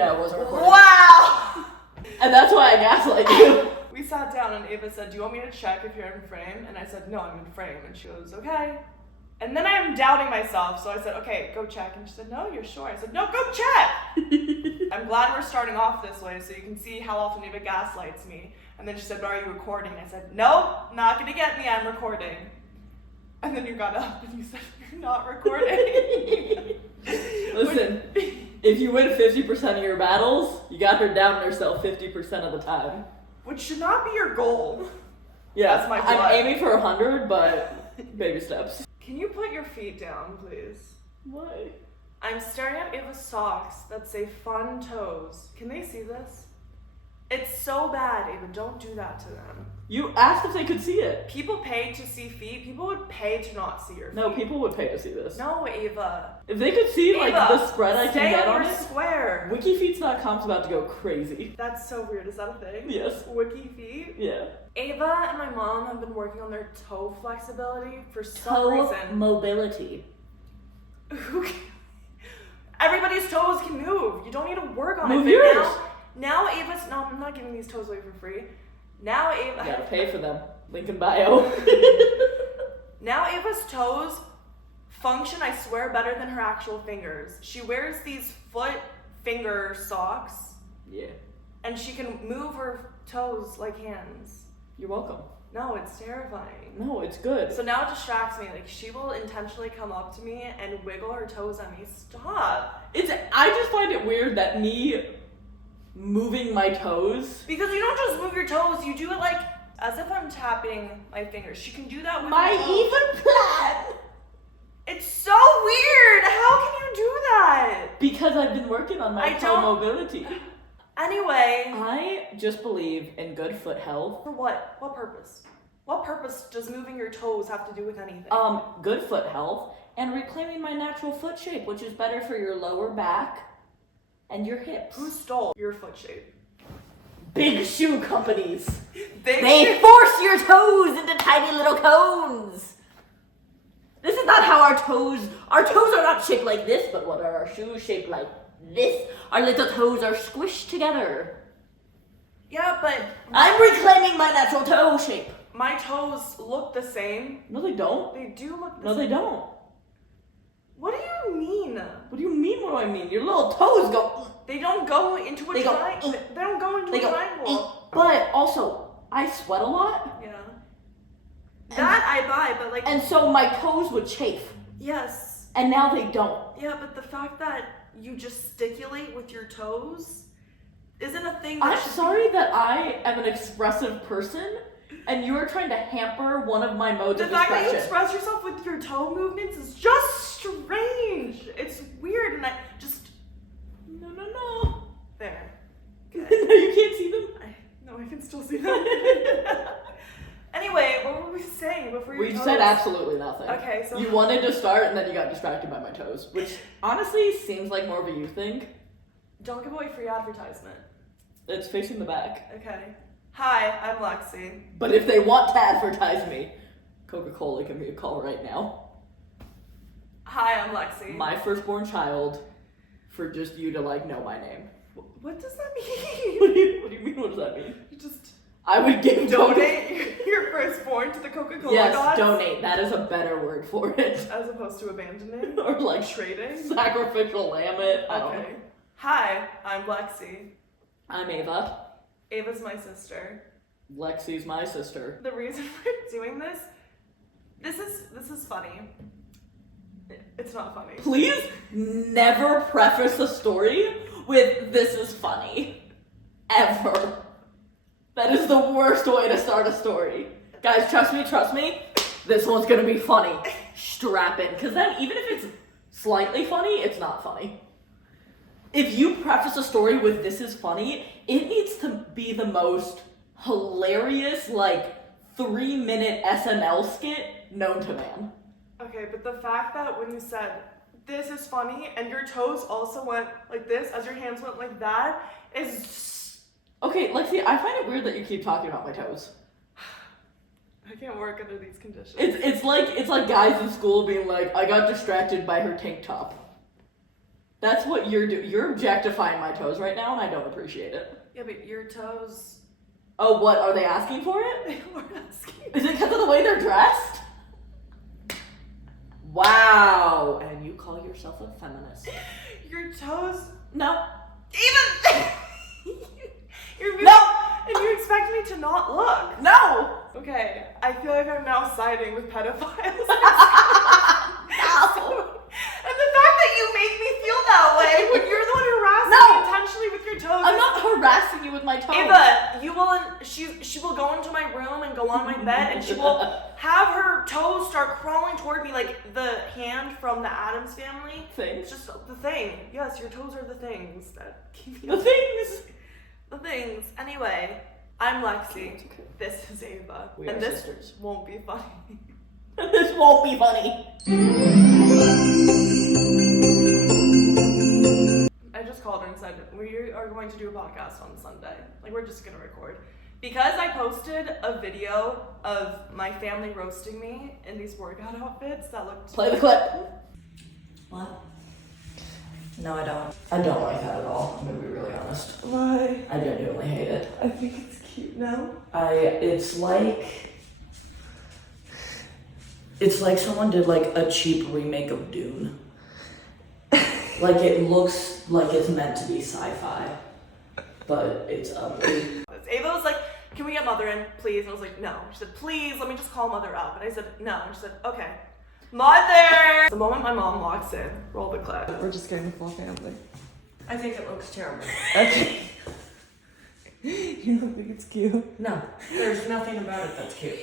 Yeah, it wasn't recording. Wow! And that's why I gaslight you. We sat down and Ava said, do you want me to check if you're in frame? And I said, no, I'm in frame. And she goes, okay. And then I'm doubting myself, so I said, okay, go check. And she said, no, you're sure? I said, no, go check! I'm glad we're starting off this way so you can see how often Ava gaslights me. And then she said, are you recording? I said, nope, not gonna get me, I'm recording. And then you got up and you said, you're not recording. Listen, if you win 50% of your battles, you got her down herself 50% of the time. Which should not be your goal. Yeah, That's my I'm blood. aiming for 100, but baby steps. Can you put your feet down, please? Why? I'm staring at Ava's socks that say fun toes. Can they see this? It's so bad, Ava. Don't do that to them. You asked if they could see it. People pay to see feet. People would pay to not see your feet. No, people would pay to see this. No, Ava. If they could see like Ava, the spread I can get on your it, square. wikifeets.com's about to go crazy. That's so weird. Is that a thing? Yes. Wiki feet? Yeah. Ava and my mom have been working on their toe flexibility for some reason. mobility. Everybody's toes can move. You don't need to work on Move it. yours. Now Ava's, no, I'm not giving these toes away for free. Now Ava. You gotta pay for them. Link in bio. Now Ava's toes function, I swear, better than her actual fingers. She wears these foot finger socks. Yeah. And she can move her toes like hands. You're welcome. No, it's terrifying. No, it's good. So now it distracts me. Like, she will intentionally come up to me and wiggle her toes at me. Stop. I just find it weird that me moving my toes. Because you don't just move your toes, you do it like as if I'm tapping my fingers. She can do that with My her toes. even plan. It's so weird. How can you do that? Because I've been working on my toe mobility. Anyway. I just believe in good foot health. For what? What purpose? What purpose does moving your toes have to do with anything? Good foot health and reclaiming my natural foot shape, which is better for your lower back and your hips. Who stole your foot shape? Big shoe companies. They force your toes into tiny little cones. This is not how our toes are not shaped like this, but what are our shoes shaped like this? Our little toes are squished together. Yeah, but I'm reclaiming my natural toe shape. my toes look the same. No, they don't. They do look the No, same. they don't. What do you mean? What do you mean, what do I mean? Your little toes go... They don't go into a triangle. They don't go into a triangle. But also, I sweat a lot. Yeah. That I buy, but like... And so my toes would chafe. Yes. And now they don't. Yeah, but the fact that you gesticulate with your toes isn't a thing that I'm sorry that I am an expressive person, and you are trying to hamper one of my modes of The fact that you expression. express yourself with your toe movements is just strange. It's weird, and I just... No. There. No, you can't see them. No, I can still see them. Anyway, what were we saying before you We said absolutely nothing. Okay, so... You wanted to start, and then you got distracted by my toes, which honestly seems like more of a you thing. Don't give away free advertisement. It's facing the back. Okay. Hi, I'm Lexie. But if they want to advertise me, Coca-Cola, give me a call right now. Hi, I'm Lexie. My firstborn child, for just you to know my name. What does that mean? What do you mean? What does that mean? You just I would give donate your firstborn to the Coca-Cola Yes, gods? donate. That is a better word for it. As opposed to abandoning? Or trading? sacrificial lamb it. I don't know. Okay. Hi, I'm Lexie. I'm Ava. Ava's my sister. Lexie's my sister. The reason we're doing this is funny. It's not funny. Please never preface a story with "this is funny." Ever. That is the worst way to start a story. Guys, trust me. This one's gonna be funny. Strap in. Because then, even if it's slightly funny, it's not funny. If you preface a story with "this is funny," it needs to be the most hilarious, 3-minute SNL skit known to man. Okay, but the fact that when you said, this is funny, and your toes also went like this, as your hands went like that, is... Okay, Lexie, I find it weird that you keep talking about my toes. I can't work under these conditions. It's like guys in school being like, I got distracted by her tank top. That's what you're doing. You're objectifying my toes right now, and I don't appreciate it. Yeah, but your toes. Oh, what? Are they asking for it? They were asking. Is it because of the way they're dressed? Wow. And you call yourself a feminist. Your toes. No. Even. You're No. And you expect me to not look. No. Okay, I feel like I'm now siding with pedophiles. No. And the fact that you make me feel that way when you're the one harassing No. me intentionally with your toes. I'm not harassing you with my toes. Ava, you will. She will go into my room and go on my bed, and she will have her toes start crawling toward me like the hand from the Addams Family. Things. Just the thing. Yes, your toes are the things that keep me. The things. The things. Anyway, I'm Lexie. Okay. This is Ava, We and are this sisters. won't be funny. This won't be funny. I just called her and said, we are going to do a podcast on Sunday. Like, we're just going to record. Because I posted a video of my family roasting me in these workout outfits that looked... Play the clip. What? No, I don't. I don't like that at all. I'm gonna be really honest. Why? I genuinely hate it. I think it's cute now. It's like someone did like a cheap remake of Dune. Like it looks like it's meant to be sci-fi, but it's ugly. Ava was like, can we get Mother in, please? And I was like, no. She said, please, let me just call Mother up. And I said, no. And she said, okay. Mother! The moment my mom walks in, roll the clip. We're just getting the full family. I think it looks terrible. Okay. You don't think it's cute? No, there's nothing about it that's cute.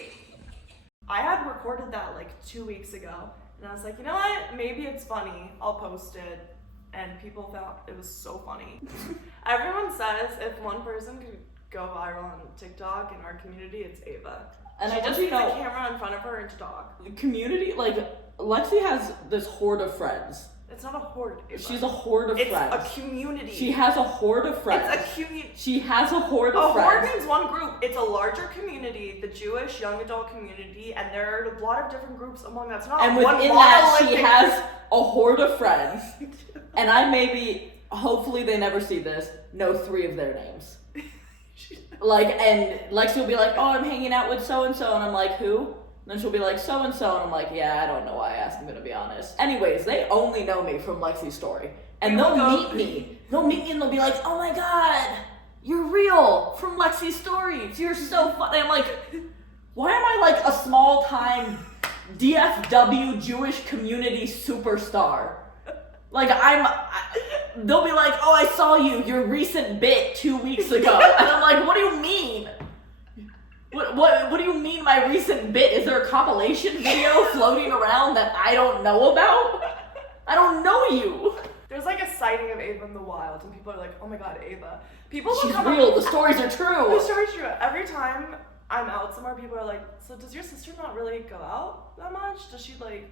I had recorded that like 2 weeks ago. And I was like, you know what? Maybe it's funny. I'll post it. And people thought it was so funny. Everyone says if one person could go viral on TikTok in our community, it's Ava. And She I just want you needs to a know, camera in front of her and to talk. community, like, Lexie has this horde of friends. It's not a horde. Ava. She's a horde of It's friends. a community. She has a horde of friends. It's a community. She has a horde A of horde friends. means one group. It's a larger community, the Jewish young adult community, and there are a lot of different groups among that. It's not And one within that, she monolithic has a horde of friends. And I maybe, hopefully they never see this, know 3 of their names. Like, and Lexie will be like, oh, I'm hanging out with so-and-so, and I'm like, who? And then she'll be like, so-and-so, and I'm like, yeah, I don't know why I asked, I'm gonna be honest. Anyways, they only know me from Lexie's story. And We will they'll go- meet me. They'll meet me and they'll be like, oh my god, you're real from Lexie's stories. You're so funny. I'm like, why am I like a small-time DFW Jewish community superstar? Like, they'll be like, oh, I saw your recent bit 2 weeks ago. And I'm like, what do you mean? What do you mean my recent bit? Is there a compilation video floating around that I don't know about? I don't know you. There's like a sighting of Ava in the wild, and people are like, oh my god, Ava. People will She's come real, up. the stories are true. The story's true. Every time I'm out somewhere, people are like, so does your sister not really go out that much? Does she like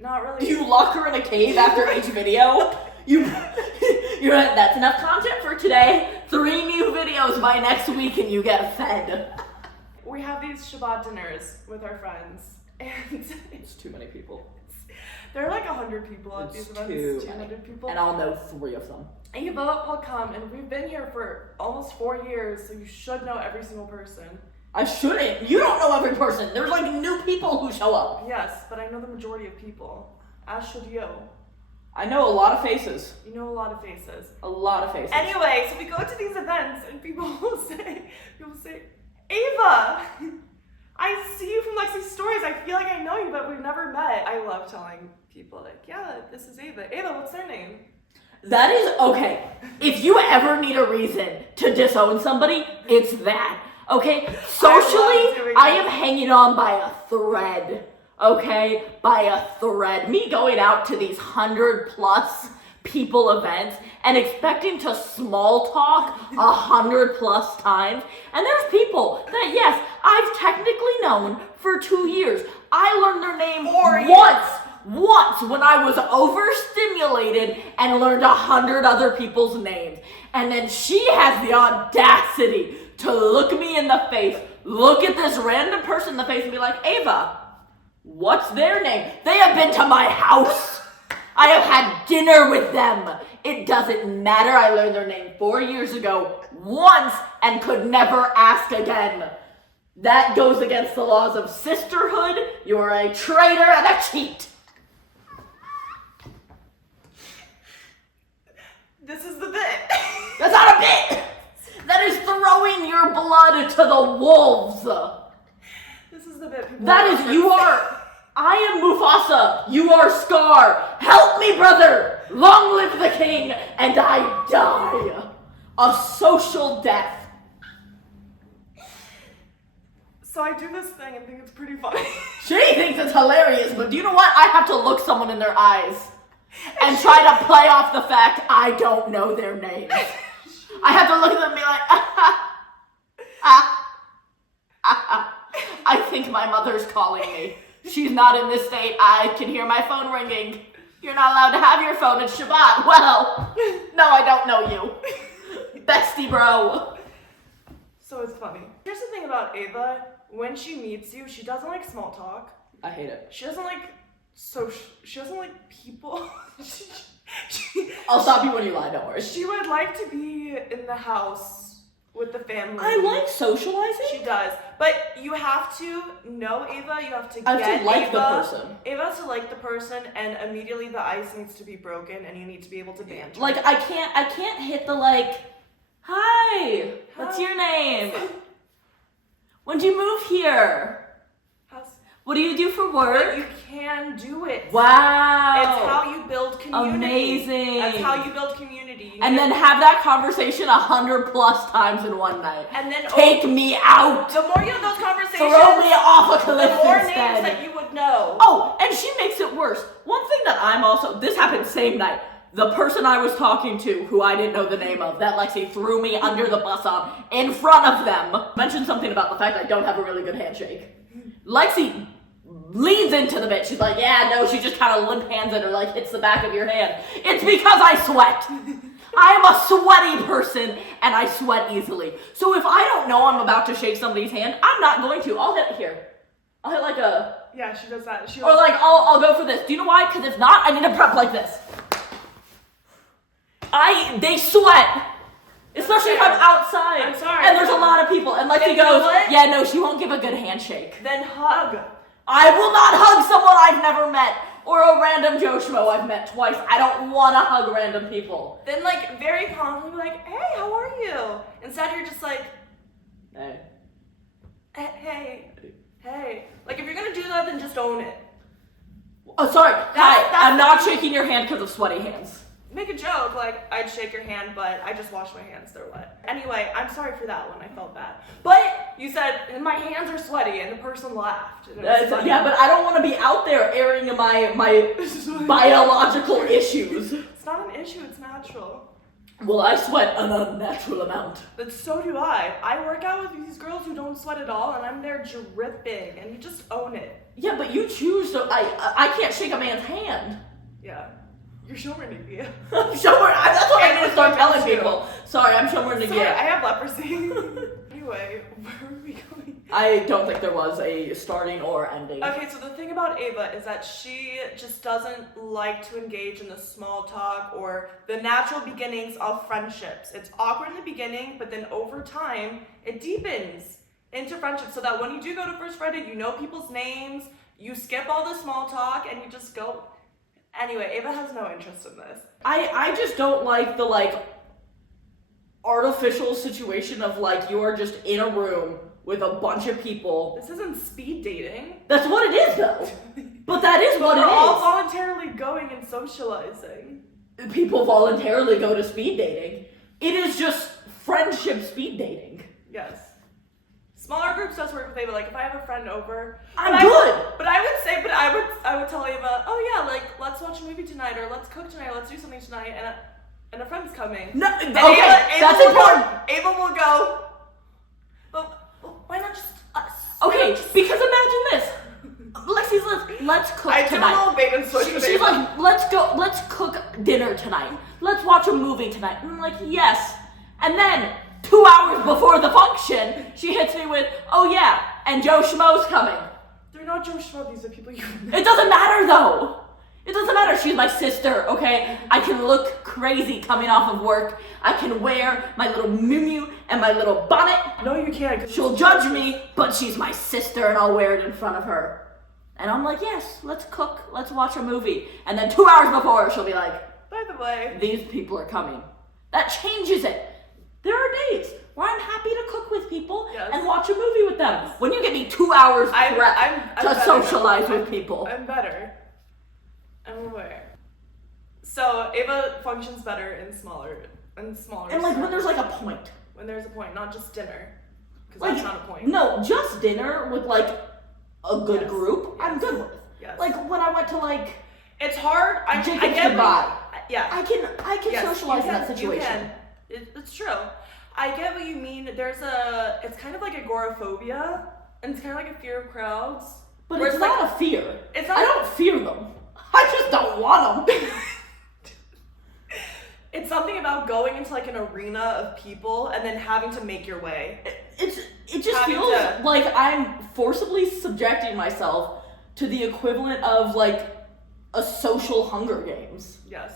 not really? Do you lock her in a cave after each video? You're like, that's enough content for today. 3 new videos by next week and you get fed. We have these Shabbat dinners with our friends, and It's too many people. there are like 100 people at It's these events. too 200 people. And I'll know 3 of them. Ava will come, and we've been here for almost 4 years, so you should know every single person. I shouldn't. You don't know every person. There's like new people who show up. Yes, but I know the majority of people, as should you. I know a lot of faces. You know a lot of faces. A lot of faces. Anyway, so we go to these events, and people will say, Ava, I see you from Lexi's stories. I feel like I know you, but we've never met. I love telling people, like, yeah, this is Ava. Ava, what's their name? That is, okay. If you ever need a reason to disown somebody, it's that. Okay? doing Socially, I am that. hanging on by a thread. Okay? By a thread. Me going out to these 100+ people events and expecting to small talk 100+ times. And there's people that, yes, I've technically known for 2 years. I learned their name once when I was overstimulated and learned 100 other people's names. And then she has the audacity to look me in the face, look at this random person in the face and be like, Ava, what's their name? They have been to my house. I have had dinner with them. It doesn't matter. I learned their name 4 years ago once and could never ask again. That goes against the laws of sisterhood. You are a traitor and a cheat. This is the bit. That's not a bit. That is throwing your blood to the wolves. This is the bit. People That is, you are, I am Mufasa, you are Scar. Help me, brother. Long live the king, and I die. A social death. So I do this thing and think it's pretty funny. She thinks it's hilarious, but do you know what? I have to look someone in their eyes and try to play off the fact I don't know their names. I have to look at them and be like, I think my mother's calling me. She's not in this state. I can hear my phone ringing. You're not allowed to have your phone. It's Shabbat. Well, no, I don't know you. Bestie bro. So it's funny. Here's the thing about Ava. When she meets you, she doesn't like small talk. I hate it. She doesn't like she doesn't like people. I'll stop you when you lie, don't worry. She would like to be in the house with the family. I like socializing. She does. But you have to know Ava, you have to I have get to like Ava. the person. Ava has to like the person, and immediately the ice needs to be broken and you need to be able to banter. Like I can't hit the like, hi, what's your name? When'd you move here? What do you do for work? But you can do it. Wow. It's how you build community. Amazing. That's how you build community. And then have that conversation 100+ times in one night. And then take me out. The more you have those conversations, throw me off a cliff the more instead. names that you would know. Oh, and she makes it worse. One thing that I'm also, this happened same night. The person I was talking to, who I didn't know the name of, that Lexie threw me under the bus on, in front of them, mentioned something about the fact I don't have a really good handshake. Lexie leans into the bit. She's like, yeah, no, she just kind of limp hands it or like hits the back of your hand. It's because I sweat. I am a sweaty person and I sweat easily. So if I don't know I'm about to shake somebody's hand, I'm not going to. I'll hit it here. I'll hit like a... Yeah, she does that. Or like, I'll go for this. Do you know why? Because if not, I need to prep like this. They sweat. Especially if I'm outside. I'm sorry. And there's a lot of people. And Lexie goes, yeah, no, she won't give a good handshake. Then hug. I will not hug someone I've never met. Or a random Joe Schmo I've met twice. I don't want to hug random people. Then like very calmly be like, hey, how are you? Instead you're just like, Hey. Hey. Like if you're gonna do that, then just own it. Oh, sorry. Hi. That's I'm not shaking your hand because of sweaty hands. Make a joke, like, I'd shake your hand, but I just washed my hands, they're wet. Anyway, I'm sorry for that one, I felt bad. But you said, my hands are sweaty, and the person laughed. And it was funny. Yeah, but I don't want to be out there airing my biological issues. It's not an issue, it's natural. Well, I sweat an unnatural amount. But so do I. I work out with these girls who don't sweat at all, and I'm there dripping, and you just own it. Yeah, but you choose to. I can't shake a man's hand. Yeah. You're Shomer Nagia. That's what I'm gonna start telling people. Sorry, I'm Shomer Nagia. Sorry, I have leprosy. Anyway, where are we going? I don't think there was a starting or ending. Okay, so the thing about Ava is that she just doesn't like to engage in the small talk or the natural beginnings of friendships. It's awkward in the beginning, but then over time, it deepens into friendship so that when you do go to First Friday, you know people's names, you skip all the small talk, and you just go. Anyway, Ava has no interest in this. I just don't like the artificial situation of you're just in a room with a bunch of people. This isn't speed dating. That's what it is though. But that is what it is. We're all voluntarily going and socializing. People voluntarily go to speed dating. It is just friendship speed dating. Yes. Smaller groups does work with Ava. Like if I have a friend over, I'm good. But I would tell Ava, oh yeah, like let's watch a movie tonight, or let's cook tonight, or let's do something tonight, and a friend's coming. No, and okay, that's important. Ava will go. But why not just us? Okay, because imagine this. Lexie's let's cook I tonight. do a little bait and switch. She's like, let's cook dinner tonight. Let's watch a movie tonight. And I'm like, yes. And then 2 hours before the function, she hits me with, oh yeah, and Joe Schmo's coming. They're not Joe Schmo, these are people you know. It doesn't matter though. It doesn't matter, she's my sister, okay? I can look crazy coming off of work. I can wear my little muumuu and my little bonnet. No, you can't. 'Cause She'll judge me, but she's my sister and I'll wear it in front of her. And I'm like, yes, let's cook, let's watch a movie. And then 2 hours before, she'll be like, by the way, these people are coming. That changes it. There are days where I'm happy to cook with people and watch a movie with them. When you give me 2 hours prep to socialize with people. I'm better. I'm aware. So Ava functions better in smaller. And like when there's like a point. When there's a point, not just dinner. Because Like, that's not a point. No, just dinner with like a good group, I'm Yes. good with. Yes. Like when I went to like It's hard. I Jacob's get Goodbye. Yeah. I can Yes, socialize you in that can, situation. You can. It's true. I get what you mean. It's kind of like agoraphobia, and it's kind of like a fear of crowds. But where it's not a fear. It's not. I don't fear them. I just don't want them. It's something about going into like an arena of people and then having to make your way. It just Having feels to- like I'm forcibly subjecting myself to the equivalent of like a social Hunger Games. Yes.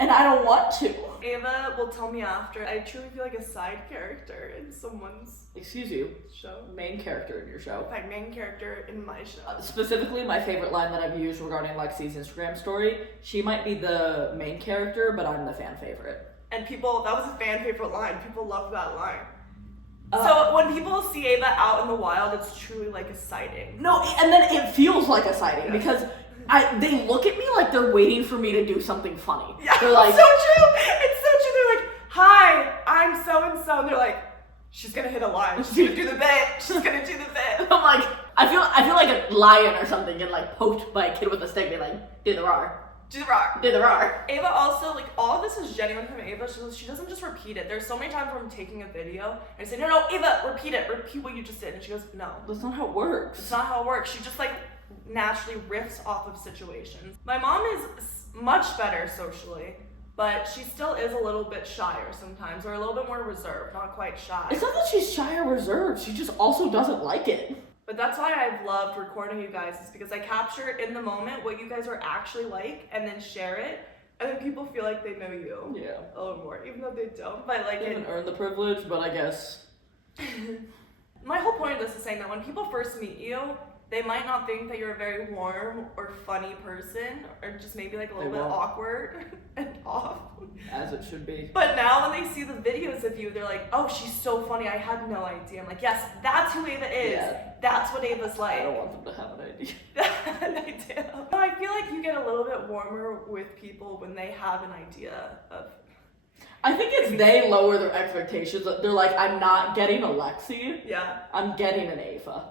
And I don't want to. Ava will tell me after, I truly feel like a side character in someone's Excuse you. show. Main character in your show. My main character in my show. Specifically, my favorite line that I've used regarding Lexie's Instagram story, she might be the main character, but I'm the fan favorite. And that was a fan favorite line. People love that line. So when people see Ava out in the wild, it's truly like a sighting. No, and then it feels like a sighting because they look at me like they're waiting for me to do something funny. Yeah, they're like, so true. It's so true. They're like, "Hi, I'm so and so," and they're like, "She's gonna hit a line. She's gonna do the bit. She's gonna do the bit." I'm like, I feel like a lion or something getting like poked by a kid with a stick. Be like, do the roar, Do the rock. do the roar. Ava also, like, all of this is genuine from Ava. She doesn't just repeat it. There's so many times where I'm taking a video and I say, no, Ava, repeat it. Repeat what you just did. And she goes, no. That's not how it works. It's not how it works. She just, like, naturally riffs off of situations. My mom is much better socially, but she still is a little bit shyer sometimes, or a little bit more reserved, not quite shy. It's not that she's shy or reserved. She just also doesn't like it. But that's why I've loved recording you guys, is because I capture in the moment what you guys are actually like and then share it, and then people feel like they know you Yeah. a little more, even though they don't. But like, I haven't earned the privilege, but I guess. my whole point of this is saying that when people first meet you, they might not think that you're a very warm or funny person, or just maybe like a little bit awkward and off. As it should be. But now when they see the videos of you, they're like, oh, she's so funny, I had no idea. I'm like, yes, that's who Ava is. Yeah. That's what Ava's like. I don't want them to have an idea. I do. No, I feel like you get a little bit warmer with people when they have an idea of. I think it's they lower their expectations. They're like, I'm not getting a Lexie. Yeah. I'm getting an Ava.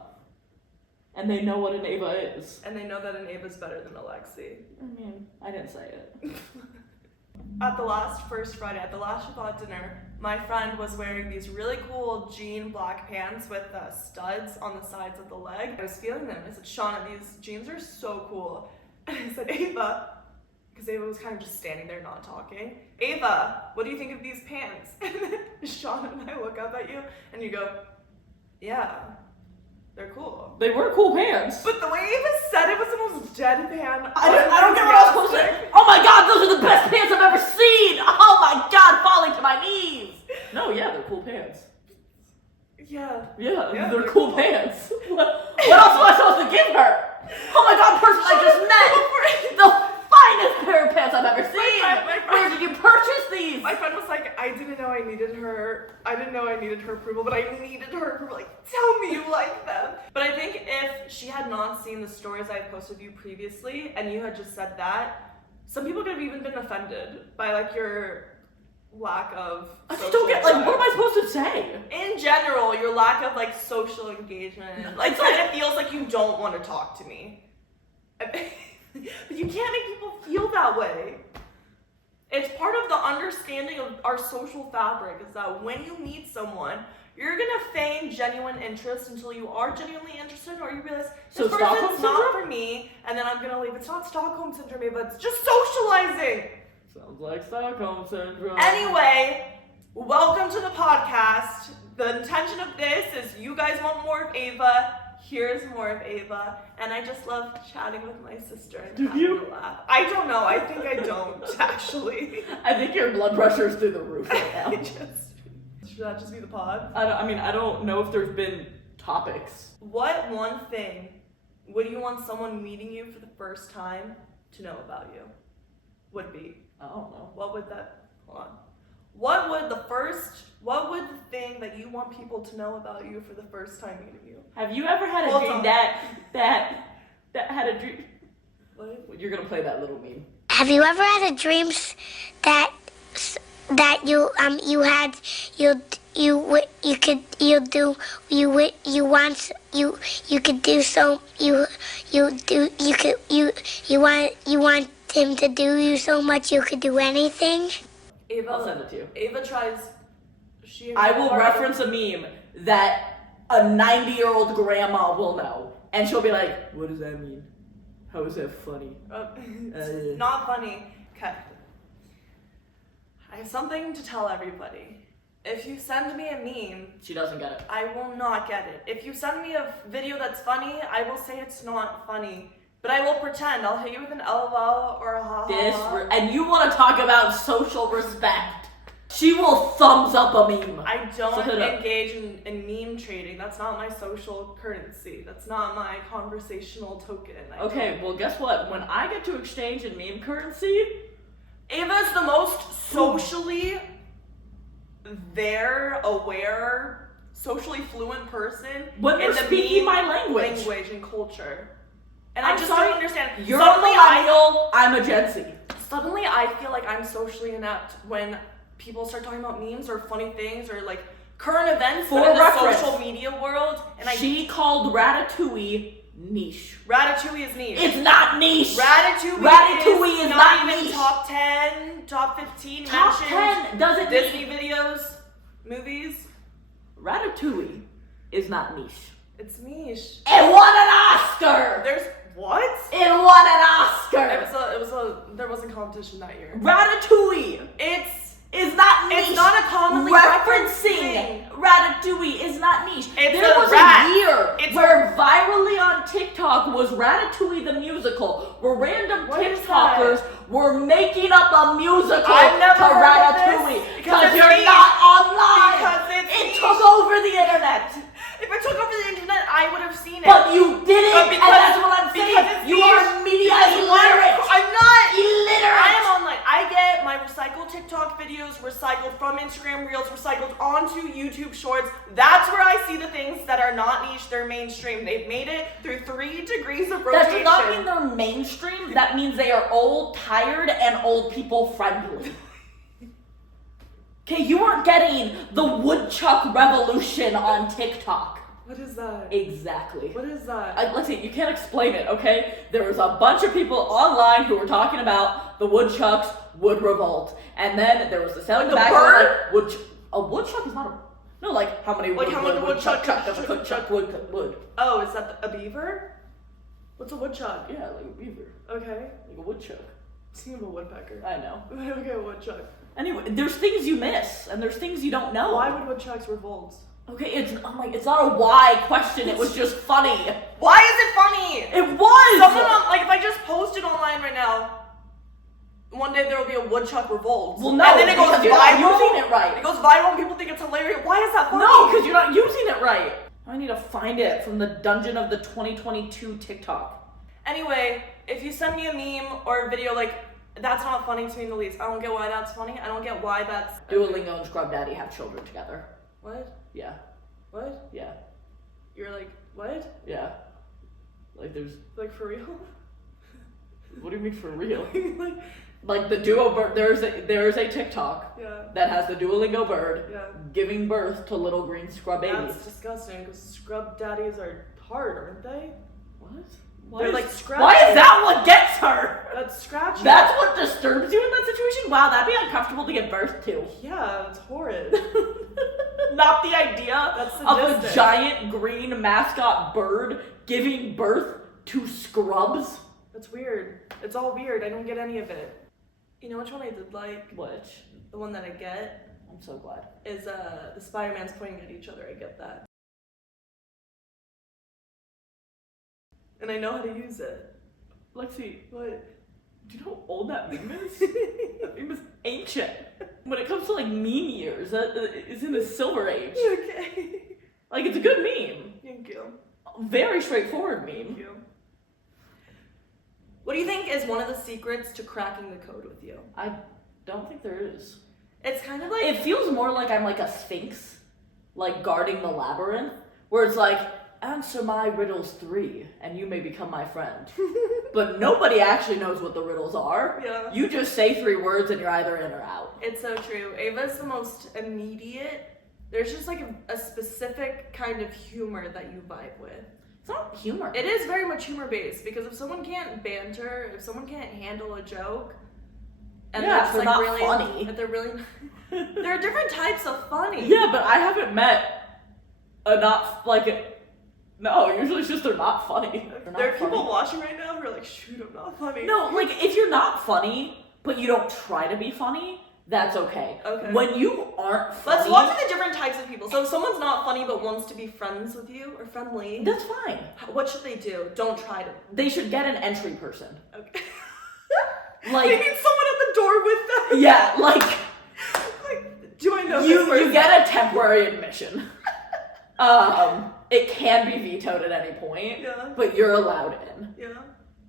And they know what an Ava is. And they know that an Ava's better than a Lexie. I mean, I didn't say it. At the last First Friday, at the last Shabbat dinner, my friend was wearing these really cool jean black pants with studs on the sides of the leg. I was feeling them. I said, Shauna, these jeans are so cool. And I said, Ava, because Ava was kind of just standing there not talking. Ava, what do you think of these pants? And then Shauna and I look up at you and you go, yeah, they're cool. They were cool pants. But the way Ava said it was the most deadpan. I don't get what I was supposed to say. Oh my god, those are the best pants I've ever seen! Oh my god, falling to my knees! No, yeah, they're cool pants. Yeah. Yeah, they're cool pants. What else am I supposed to give her? Oh my god, person I just met! The finest pair of pants I've ever seen! my friend- Where did you purchase these? My friend was like, I didn't know I needed her approval, but I needed her approval. Like, tell me you like them. But I think if she had not seen the stories I posted of you previously, and you had just said that, some people could have even been offended by like your lack of. I just don't get, like, what am I supposed to say? In general, your lack of like social engagement. Like, It's like- it feels like you don't want to talk to me. But you can't make people feel that way. It's part of the understanding of our social fabric is that when you meet someone, you're gonna feign genuine interest until you are genuinely interested, or you realize So this Stockholm person's not syndrome? for me, and then I'm gonna leave. It's not Stockholm syndrome, but it's just socializing. Sounds like Stockholm syndrome. Anyway, welcome to the podcast. The intention of this is you guys want more of Ava. Here's more of Ava, and I just love chatting with my sister and Do having you? a laugh. I don't know. I think I don't actually. I think your blood pressure's through the roof right now. Should that just be the pod? I don't know if there's been topics. What one thing would you want someone meeting you for the first time to know about you? Would be? I don't know. What would that? Hold on. What would the thing that you want people to know about you for the first time meeting you? Have you ever had a Hold dream on. that had a dream? What? You're gonna play that little meme. Have you ever had a dream that you want him to do you so much you could do anything? Ava, I'll send it to you. Ava tries. I will reference a meme that a 90-year-old grandma will know, and she'll be like, "What does that mean? How is that funny?" It's not funny. Okay. I have something to tell everybody. If you send me a meme, She doesn't get it. I will not get it. If you send me a video that's funny, I will say it's not funny. But I will pretend. I'll hit you with an LOL or a ha. And you want to talk about social respect? She will thumbs up a meme. I don't Look it up. engage in meme trading. That's not my social currency. That's not my conversational token. Okay, well, guess what? When I get to exchange in meme currency, Ava's the most socially aware, socially fluent person when they're in the speaking meme my language. and culture. And I'm I just sorry, don't understand. You're a millennial, I'm a Gen Z. Suddenly I feel like I'm socially inept when people start talking about memes or funny things or like current events For in the reference, social media world. And she called Ratatouille niche. Ratatouille is niche. It's not niche. Ratatouille is not not even niche. top 10, top 15 Top mentioned. 10 doesn't Disney mean videos, movies. Ratatouille is not niche. It's niche. It won an Oscar. There's what? It won an Oscar. There wasn't competition that year. Ratatouille is not niche. It's not a commonly referencing. Ratatouille is not niche. It's there a was rat. a year It's where virally on TikTok was Ratatouille the musical, where random What is TikTokers were making up a musical I've never to heard of Ratatouille this because it's you're niche. not online. Because it's it niche. took over the internet. If it took over the internet, I would have seen it. But you didn't, But and that's what I'm because saying. it's You niche. are media Because illiterate. I'm not. Illiterate. I am online. I get my recycled TikTok videos recycled from Instagram Reels, recycled onto YouTube Shorts. That's where I see the things that are not niche, they're mainstream. They've made it through 3 degrees of That rotation. does not mean they're mainstream. That means they are old, tired, and old people friendly. Okay, you aren't getting the woodchuck revolution on TikTok. What is that? Exactly. What is that? Lexie, you can't explain it, okay? There was a bunch of people online who were talking about the woodchucks would revolt. And then there was the sound in the Like a back where, like, a woodchuck is not a... No, like, how many Like, how many woodchuck chuck does a woodchuck wood? Oh, is that a beaver? What's a woodchuck? Yeah, like a beaver. Okay. Like a woodchuck. Speaking of a woodpecker. I know. Okay, a woodchuck. Anyway, there's things you miss, and there's things you don't know. Why would woodchucks revolt? Okay, I'm like, it's not a why question, it was just funny. Why is it funny? It was! Someone like if I just posted online right now, one day there will be a woodchuck revolt. Well, no, and then it goes because you're not viral. using it right. It goes viral and people think it's hilarious. Why is that funny? No, because you're not using it right. I need to find it from the dungeon of the 2022 TikTok. Anyway, if you send me a meme or a video like that's not funny to me in the least. I don't get why that's funny. I don't get why that's Duolingo and Scrub Daddy have children together. What? Yeah, What? yeah, You're like, what? yeah. Like there's, Like for real? what do you mean for real? Like, Like the duo bird, there's a TikTok yeah. that has the Duolingo bird Yeah. giving birth to little green scrub babies. That's disgusting because scrub daddies are hard, aren't they? What? They're Why like is scratchy. that what gets her? That's scratchy. That's what disturbs you in that situation? Wow, that'd be uncomfortable to give birth to. Yeah, it's horrid. Not the idea That's of a sadistic. giant green mascot bird giving birth to scrubs. That's weird. It's all weird. I don't get any of it. You know which one I did like? Which, The one that I get I'm so glad. is the Spider-Mans pointing at each other. I get that. and I know how to use it. Lexie, What? do you know how old that meme is? That meme is ancient. When it comes to like meme years, that is in the silver age. Okay. Like, it's a good meme. Thank you. Very straightforward meme. Thank you. What do you think is one of the secrets to cracking the code with you? I don't think there is. It's kind of like It feels more like I'm like a sphinx, like guarding the labyrinth, where it's like, answer my riddles 3 and you may become my friend. But nobody actually knows what the riddles are. Yeah. You just say 3 words and you're either in or out. It's so true. Ava's the most immediate. There's just like a specific kind of humor that you vibe with. It's not humor. It is very much humor based because if someone can't banter, if someone can't handle a joke, and Yeah, they're just they're like not really funny. if they're really there are different types of funny. Yeah, but I haven't met a not like. No, usually it's just they're not funny. They're not There are people funny. watching right now who are like, shoot, I'm not funny. No, like if you're not funny, but you don't try to be funny, that's okay. Okay. When you aren't funny, Let's walk through the different types of people. So if someone's not funny but wants to be friends with you or friendly, that's fine. what should they do? Don't try to. They should get an entry person. Okay. Like, they need someone at the door with them. yeah, like Like, do I know this you person? get a temporary admission. It can be vetoed at any point, Yeah. but you're allowed in Yeah.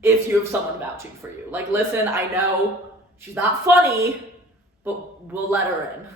if you have someone vouching for you. Like, listen, I know she's not funny, but we'll let her in.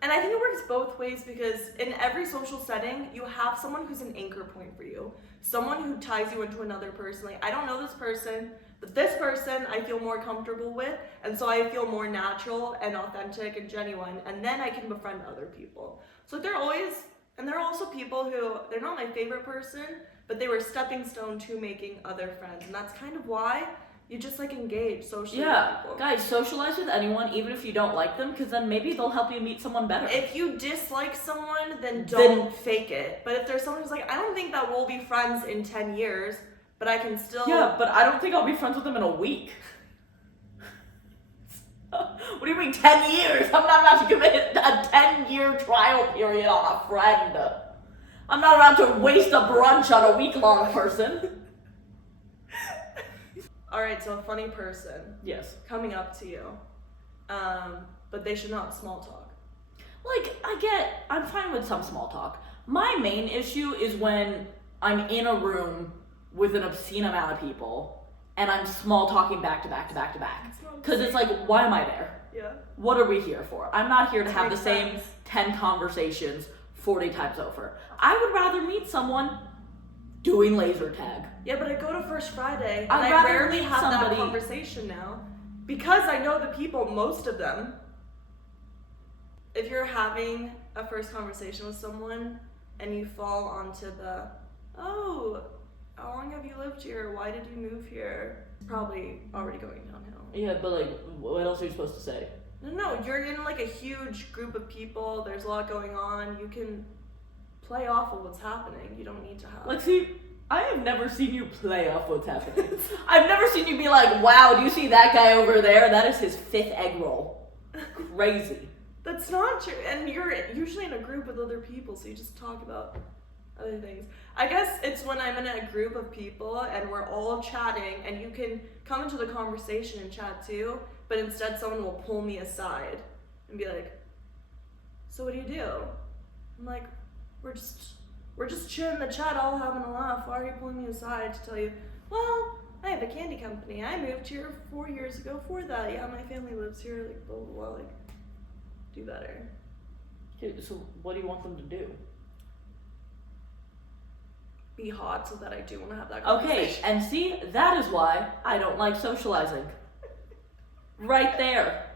And I think it works both ways because in every social setting, you have someone who's an anchor point for you. Someone who ties you into another person. Like, I don't know this person, but this person I feel more comfortable with, and so I feel more natural and authentic and genuine, and then I can befriend other people. So there are also people who, they're not my favorite person, but they were a stepping stone to making other friends. And that's kind of why you just like engage socially Yeah, with people. guys, socialize with anyone, even if you don't like them, because then maybe they'll help you meet someone better. If you dislike someone, then don't fake it. But if there's someone who's like, I don't think that we'll be friends in 10 years, but I can still... Yeah, but I don't think I'll be friends with them in a week. What do you mean 10 years? I'm not about to commit a 10-year trial period on a friend. I'm not about to waste a brunch on a week-long person. Alright, so a funny person Yes. coming up to you, but they should not small talk. Like, I'm fine with some small talk. My main issue is when I'm in a room with an obscene amount of people and I'm small talking back to back to back to back. Because it's like, why am I there? Yeah. What are we here for? I'm not here to have the Makes same sense. 10 conversations 40 times over. I would rather meet someone doing laser tag. Yeah, but I go to First Friday, and I'd I rather rarely meet have somebody- that conversation now. Because I know the people, most of them. If you're having a first conversation with someone, and you fall onto the, oh, how long have you lived here? Why did you move here? It's probably already going downhill. Yeah, but like, what else are you supposed to say? No, you're in like a huge group of people. There's a lot going on. You can play off of what's happening. You don't need to have. Lexie, I have never seen you play off what's happening. I've never seen you be like, wow, do you see that guy over there? That is his 5th egg roll. Crazy. That's not true. And you're usually in a group with other people, so you just talk about other things. I guess it's when I'm in a group of people and we're all chatting and you can come into the conversation and chat too, but instead someone will pull me aside and be like, so what do you do? I'm like, we're just chilling in the chat, all having a laugh. Why are you pulling me aside to tell you, well, I have a candy company. I moved here 4 years ago for that. Yeah, my family lives here, like, blah, blah, blah, like, do better. Okay, so what do you want them to do? Be hot so that I do want to have that Okay, conversation. and see, that is why I don't like socializing. Right there.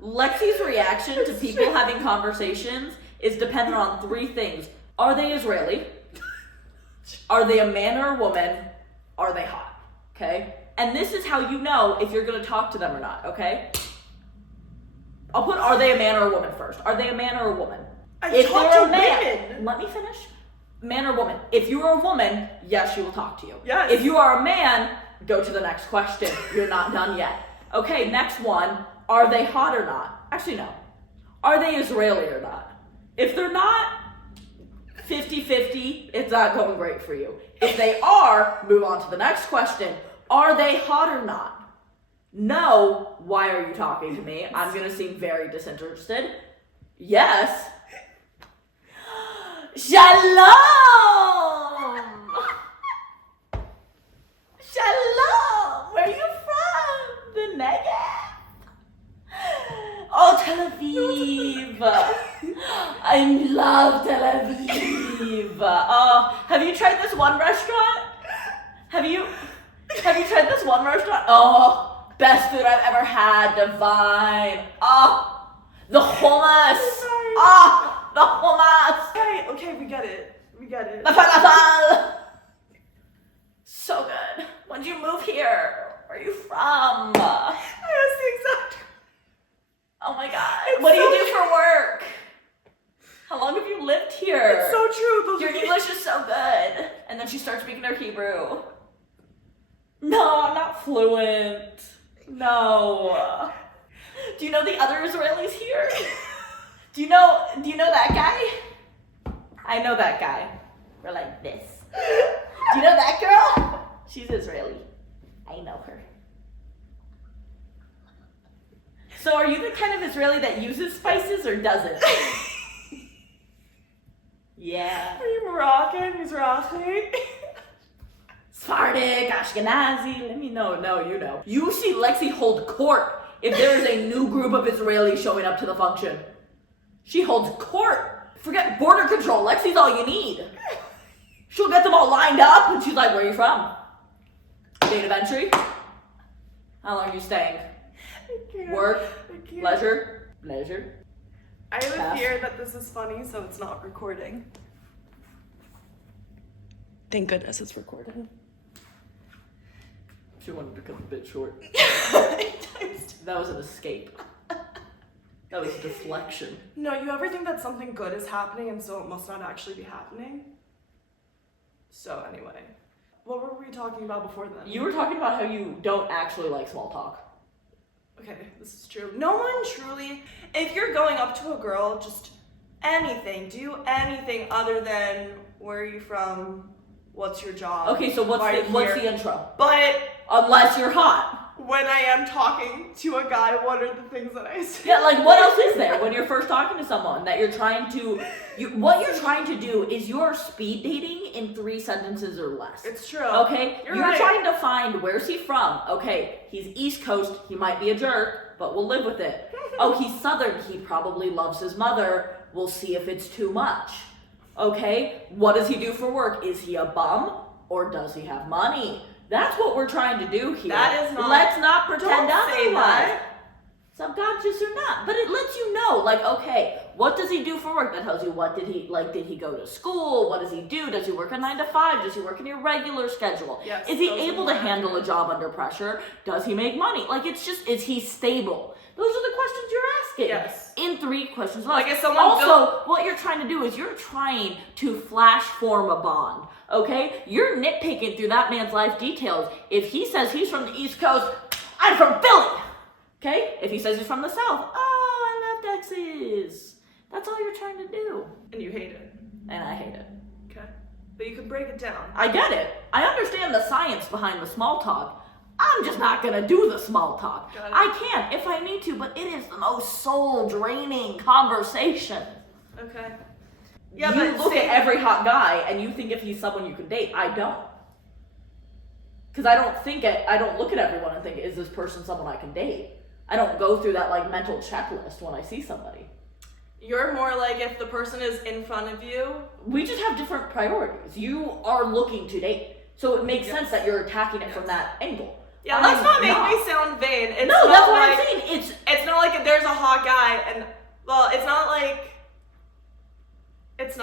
Lexie's reaction to people having conversations is dependent on 3 things. Are they Israeli? Are they a man or a woman? Are they hot? Okay? And this is how you know if you're gonna talk to them or not, okay? I'll put are they a man or a woman first. Are they a man or a woman? I talk they're to a man, women. let me finish. Man or woman. If you are a woman, yes, she will talk to you. Yes. If you are a man, go to the next question. You're not done yet. Okay, next one. Are they hot or not? Actually, no. Are they Israeli or not? If they're not, 50-50, it's not going great for you. If they are, move on to the next question. Are they hot or not? No, why are you talking to me? I'm gonna seem very disinterested. Yes. Shalom! Shalom! Where are you from? The Negev? Oh, Tel Aviv! I love Tel Aviv. Oh, have you tried this one restaurant? Have you tried this one restaurant? Oh, best food I've ever had. Divine. Oh, the hummus. Oh, the hummus. Okay, we get it. The falafel. So good. When'd you move here? Where are you from? I was the exact. Oh my god. It's What do you so do for work? How long have you lived here? It's so true. Your English is so good. And then she starts speaking her Hebrew. No, I'm not fluent. No. Do you know the other Israelis here? Do you know that guy? I know that guy. We're like this. Do you know that girl? She's Israeli. I know her. So are you the kind of Israeli that uses spices or doesn't? Yeah. Are you Moroccan? Mizrahi? Sephardic, Ashkenazi, let me know. No, you know. You see Lexie hold court if there is a new group of Israelis showing up to the function. She holds court. Forget border control. Lexie's all you need. She'll get them all lined up and she's like, where are you from? Date of entry? How long are you staying? Work? Leisure? Leisure? I have a Pass. fear that this is funny, so it's not recording. Thank goodness it's recording. She wanted to cut the bit short. That was an escape. That was a deflection. No, you ever think that something good is happening and so it must not actually be happening? So anyway, what were we talking about before then? You were talking about how you don't actually like small talk. Okay, this is true. No one truly, if you're going up to a girl, just anything, do anything other than where are you from, what's your job? Okay, so what's the intro? But Unless you're hot. when I am talking to a guy, what are the things that I say? Yeah, like what else is there when you're first talking to someone that you're trying to, what you're trying to do is you're speed dating in 3 sentences or less. It's true. Okay? You're You're right. trying to find where's he from. Okay, he's East Coast, he might be a jerk, but we'll live with it. Oh, he's Southern, he probably loves his mother. We'll see if it's too much. Okay? What does he do for work? Is he a bum or does he have money? That's what we're trying to do here. That is not. Let's not pretend Don't say otherwise. that. Subconscious or not, but it lets you know, like, okay, what does he do for work? That tells you what did he go to school? What does he do? Does he work a 9 to 5? Does he work an irregular schedule? Yes, Is he those able are to handle a job under pressure? Does he make money? Like, it's just, is he stable? Those are the questions you're asking. Yes. In 3 questions. Like, if someone also, what you're trying to do is you're trying to flash form a bond. Okay? You're nitpicking through that man's life details. If he says he's from the East Coast, I'm from Philly. Okay? If he says he's from the South, oh, I love Texas. That's all you're trying to do. And you hate it. And I hate it. Okay. But you can break it down. I get it. I understand the science behind the small talk. I'm just not gonna do the small talk. Got it. I can if I need to, but it is the most soul-draining conversation. Okay. Yeah, You but look at every hot guy and you think if he's someone you can date. I don't. Because I don't look at everyone and think, is this person someone I can date? I don't go through that like mental checklist when I see somebody. You're more like if the person is in front of you. We just have different priorities. You are looking to date. So it makes Yes. sense that you're attacking it from that angle. Yeah, I'm let's not make not. me sound vain. It's No, not that's what like, I'm saying. It's not like if there's a hot guy and, well, it's not like, it's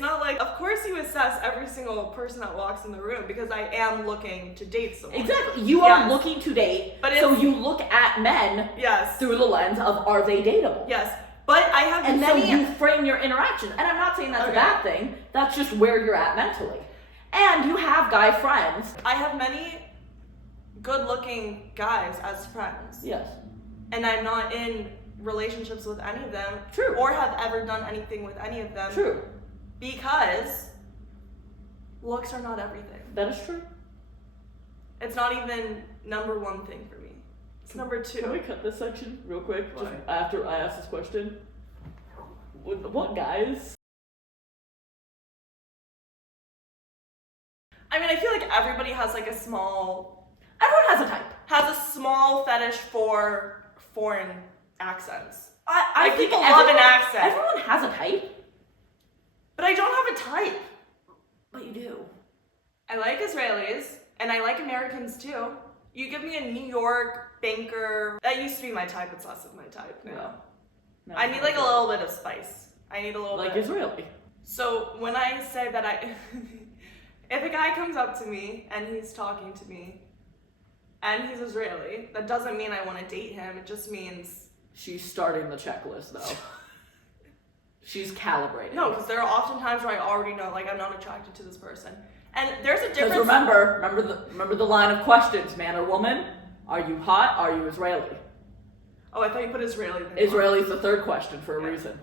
not like, of course you assess every single person that walks in the room because I am looking to date someone. Exactly. You are Yes. looking to date, But so it's- you look at men Yes. through the lens of are they dateable? Yes. But I have And many. so you frame your interaction. And I'm not saying that's Okay. a bad thing. That's just where you're at mentally. And you have guy friends. I have many good-looking guys as friends, Yes. and I'm not in relationships with any of them. True. Or have ever done anything with any of them. True. Because looks are not everything. That is true. It's not even number one thing for me. It's number two. Can we cut this section real quick? Why? Just after I ask this question. What guys? I mean, I feel like everybody has like Everyone has a type. has a small fetish for foreign accents. I Like, think people love an accent. Everyone has a type. But I don't have a type. But you do. I like Israelis, and I like Americans too. You give me a New York banker, that used to be my type, it's less of my type now. No, I need like a little bit of spice. I need a little like bit. Israeli. So when I say that if a guy comes up to me and he's talking to me and he's Israeli, that doesn't mean I want to date him. It just means... She's starting the checklist though. She's calibrating. No, because there are often times where I already know, like, I'm not attracted to this person. And there's a difference... Because remember the line of questions, man or woman? Are you hot? Are you Israeli? Oh, I thought you put Israeli there. Israeli's the third question for a reason.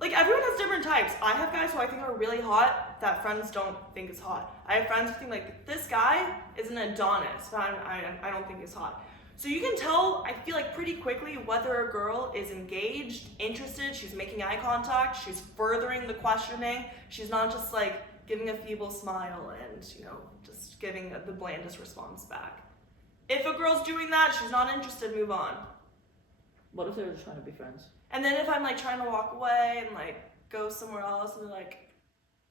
Like, everyone has different types. I have guys who I think are really hot that friends don't think is hot. I have friends who think, like, this guy is an Adonis, but I don't think he's hot. So you can tell, I feel like, pretty quickly whether a girl is engaged, interested, she's making eye contact, she's furthering the questioning, she's not just, like, giving a feeble smile and, you know, just giving the blandest response back. If a girl's doing that, she's not interested, move on. What if they were just trying to be friends? And then if I'm like trying to walk away and like go somewhere else and they're like,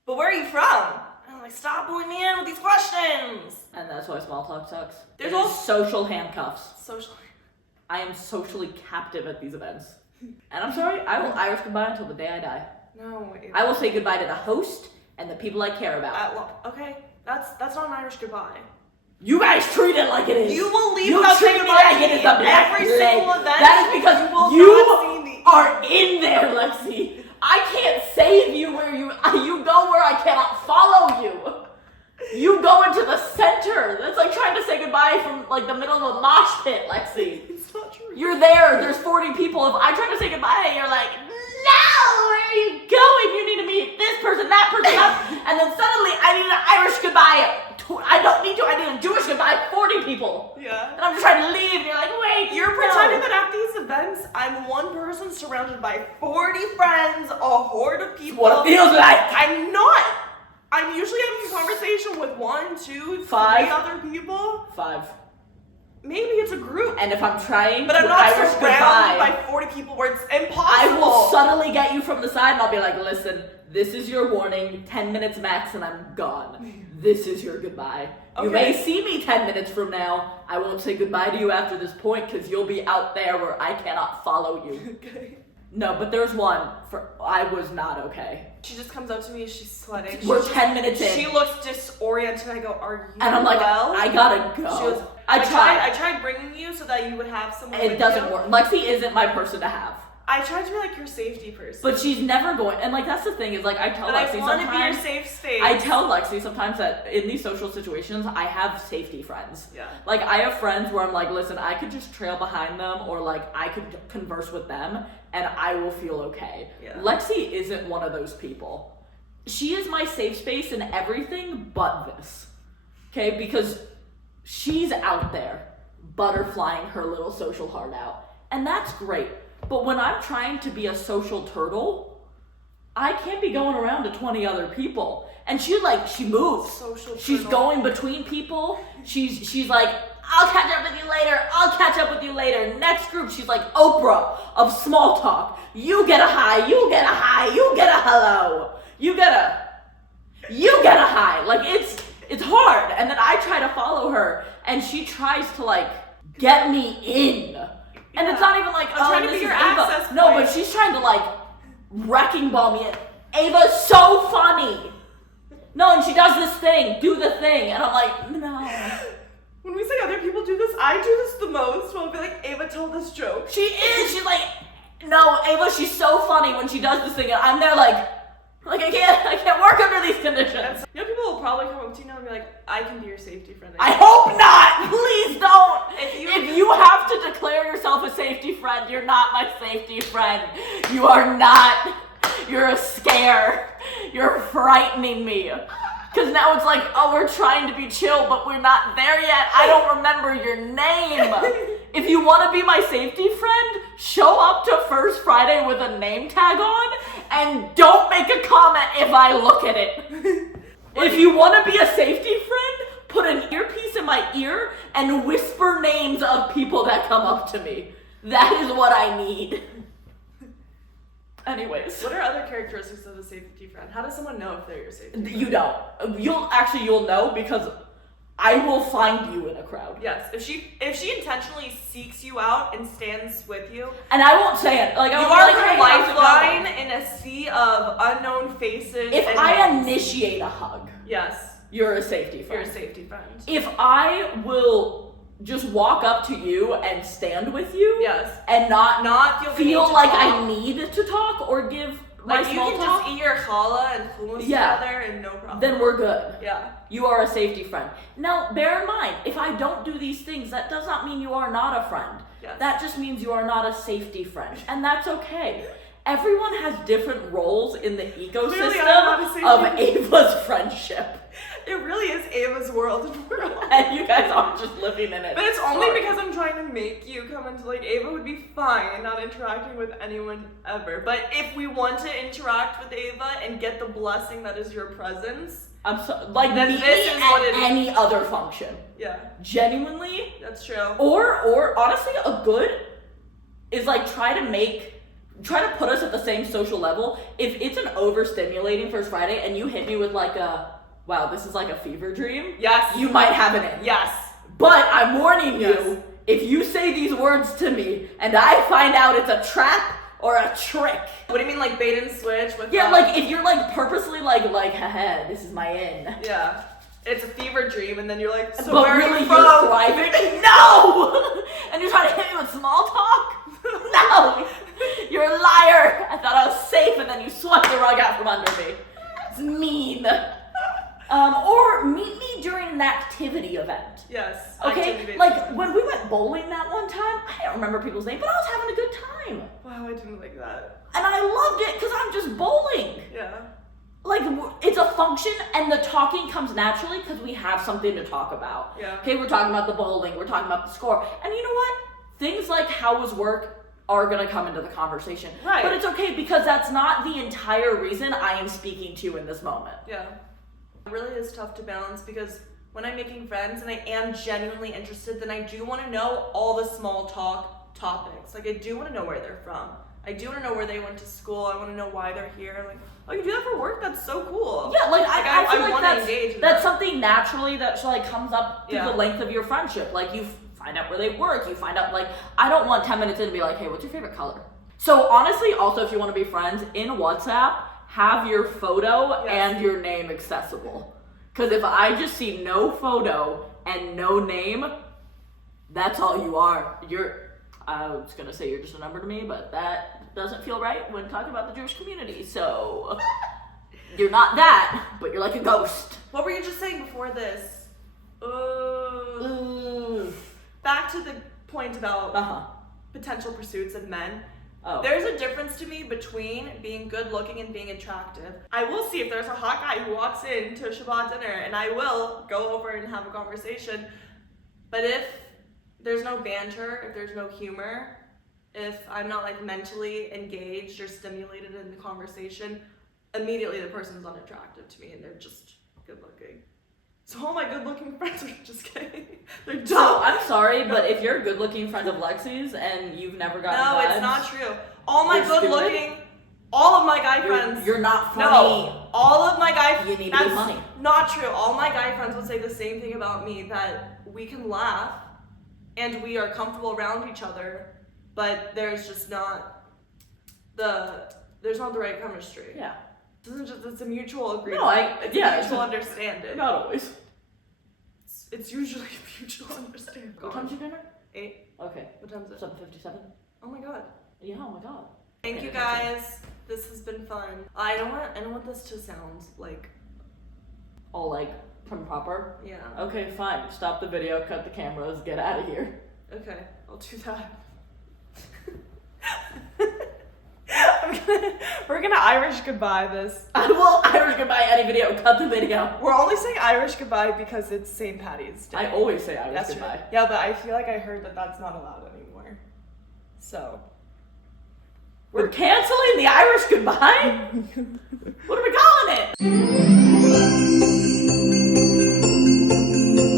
but where are you from? And I'm like, stop pulling me in with these questions. And that's why small talk sucks. There's It is also social handcuffs. social. I am socially captive at these events. And I'm sorry, I will Irish goodbye until the day I die. No. I will say goodbye to the host and the people I care about. Okay, that's not an Irish goodbye. You guys treat it like it is. You will leave You without treat saying me goodbye like to it me is the black every plague. single event. That is because you will you not see me. are in there, Lexie. I can't save you where you go where I cannot follow you. You go into the center. That's like trying to say goodbye from like the middle of a mosh pit, Lexie. It's not true. You're there. There's 40 people. If I try to say goodbye, you're like, no, where are you going? You need to meet this person, that person, and then suddenly I need an Irish goodbye. I don't need to. I need a Jewish goodbye. 40 people. Yeah. And I'm just trying to leave. And you're like, wait. You're no. pretending that at these events, I'm one person surrounded by 40 friends, a horde of people. What it feels like. I'm not. I'm usually having a conversation with 1, 2, 3 5. other people. 5. Maybe it's a group. And if I'm trying But to I'm not Irish surrounded goodbye, by 40 people where it's impossible. I will subtly get you from the side and I'll be like, listen, this is your warning. 10 minutes max and I'm gone. This is your goodbye. Okay. You may see me 10 minutes from now. I won't say goodbye to you after this point because you'll be out there where I cannot follow you. Okay. No, but there's one I was not okay. She just comes up to me, she's sweating. We're 10 minutes in. She looks disoriented. I go, are you And I'm like, well? I gotta go. She goes, I tried bringing you so that you would have someone It with doesn't you. work. Lexie isn't my person to have. I tried to be like your safety person. But she's never going, and like that's the thing is like I tell But Lexie I want to be your sometimes. safe space. I tell Lexie sometimes that in these social situations I have safety friends. Yeah. Like I have friends where I'm like, listen, I could just trail behind them or like I could converse with them and I will feel okay. Yeah. Lexie isn't one of those people. She is my safe space in everything but this. Okay? Because she's out there butterflying her little social heart out. And that's great. But when I'm trying to be a social turtle, I can't be going around to 20 other people. And she moves. Social She's turtle. going between people. She's like, I'll catch up with you later. I'll catch up with you later. Next group, she's like Oprah of small talk. You get a hi, you get a hi, you get a hello. You get a hi. Like it's hard. And then I try to follow her and she tries to like get me in. And it's not even like, I'm trying to this be is your Ava. access No, point. but she's trying to like wrecking ball me in. Ava's so funny. No, and she does this thing, do the thing, and I'm like, no. When we say other people do this, I do this the most. I'll be like, Ava, tell this joke. She is. She's like, no, Ava. She's so funny when she does this thing, and I'm there like I can't work under these conditions. You know, people will probably come up to you now and be like, I can be your safety friend. I hope not! Please don't! If you have to declare yourself a safety friend, you're not my safety friend. You are not. You're a scare. You're frightening me. Because now it's like, oh, we're trying to be chill, but we're not there yet. I don't remember your name. If you want to be my safety friend, show up to First Friday with a name tag on, and don't make a comment if I look at it. If you want to be a safety friend, put an earpiece in my ear and whisper names of people that come up to me. That is what I need. Anyways. What are other characteristics of a safety friend? How does someone know if they're your safety friend? You don't. You'll know because I will find you in a crowd. Yes. If she intentionally seeks you out and stands with you. And I won't say it. Like, I you won't are be like, her hey, how's it lifeline going? in a sea of unknown faces. If and I names. initiate a hug, Yes. you're a safety friend. You're a safety friend. If I will just walk up to you and stand with you, Yes. and not feel like talk. I need to talk or give my Like you small can talk, just eat your challah and hummus Yeah. together and no problem. then we're good. Yeah. You are a safety friend. Now, bear in mind, if I don't do these things, that does not mean you are not a friend. Yes. That just means you are not a safety friend, and that's okay. Everyone has different roles in the Clearly, I'm not a ecosystem safety of friend. Ava's friendship. It really is Ava's world and we're all. And you guys aren't just living in it. But it's only Sorry. because I'm trying to make you come into like Ava would be fine not interacting with anyone ever. But if we want to interact with Ava and get the blessing that is your presence, I'm so like Then meet this me is at what it is. any other function. yeah, Genuinely, that's true. or honestly, a good is like try to put us at the same social level. If it's an overstimulating First Friday and you hit me with like a wow, this is like a fever dream, Yes. you might have it in. Yes. But I'm warning Yes. you, if you say these words to me and I find out it's a trap or a trick. What do you mean, like bait and switch with? Yeah, like if you're like purposely like haha, this is my in. Yeah. It's a fever dream, and then you're like, so But where really are you you're from? thriving? No! And you're trying to hit me with small talk? No! You're a liar! I thought I was safe and then you swept the rug out from under me. It's mean. Or meet me during an activity event. Yes. Okay? activity-based Like event. when we went bowling that one time, I don't remember people's name, but I was having a good time. Wow, I didn't like that. And I loved it because I'm just bowling. Yeah. Like, it's a function and the talking comes naturally because we have something to talk about. Yeah. Okay, we're talking about the bowling, we're talking about the score. And you know what? Things like how was work are gonna come into the conversation. Right. But it's okay because that's not the entire reason I am speaking to you in this moment. Yeah. It really is tough to balance because when I'm making friends and I am genuinely interested, then I do want to know all the small talk topics. Like, I do want to know where they're from. I do want to know where they went to school. I want to know why they're here. Like, oh, you do that for work? That's so cool. Yeah, like I feel like wanna that's, engage in that's that. something naturally that like comes up through Yeah. the length of your friendship. Like you find out where they work, you find out like I don't want 10 minutes in to be like, hey, what's your favorite color? So honestly, also if you want to be friends, in WhatsApp, have your photo Yes. and your name accessible. Because if I just see no photo and no name, that's all you are. I was gonna say you're just a number to me, but that doesn't feel right when talking about the Jewish community. So you're not that, but you're like a ghost. What were you just saying before this? Ooh. Back to the point about Uh-huh. potential pursuits of men. Oh. There's a difference to me between being good looking and being attractive. I will see if there's a hot guy who walks in to a Shabbat dinner and I will go over and have a conversation. But if there's no banter, if there's no humor, if I'm not like mentally engaged or stimulated in the conversation, immediately the person's unattractive to me and they're just good looking. So all my good looking friends are just kidding. They're dumb. So I'm sorry, but if you're a good-looking friend of Lexi's and you've never gotten No, vibes, it's not true. All my You're good stupid? looking, all of my guy friends. You're not funny. No, all of my guy. You need to be that's funny. Not true. All my guy friends would say the same thing about me, that we can laugh, and we are comfortable around each other, but there's just not the right chemistry. Yeah. It's a mutual agreement. No, it's yeah, a it's mutual a- understanding. Not always. It's usually a mutual understanding. What time's your dinner? 8. Okay. What time is it? 7:57. Oh my god. Yeah. Oh my god. Thank Okay, you okay. guys. This has been fun. I don't want this to sound like all like prim proper? Yeah. Okay, fine. Stop the video, cut the cameras, get out of here. Okay, I'll do that. We're gonna Irish goodbye this. I will Irish goodbye any video, cut the video. We're only saying Irish goodbye because it's St. Patty's Day. I always say Irish That's goodbye. right. Yeah, but I feel like I heard that that's not allowed anymore. So. We're canceling the Irish goodbye? What are we calling it?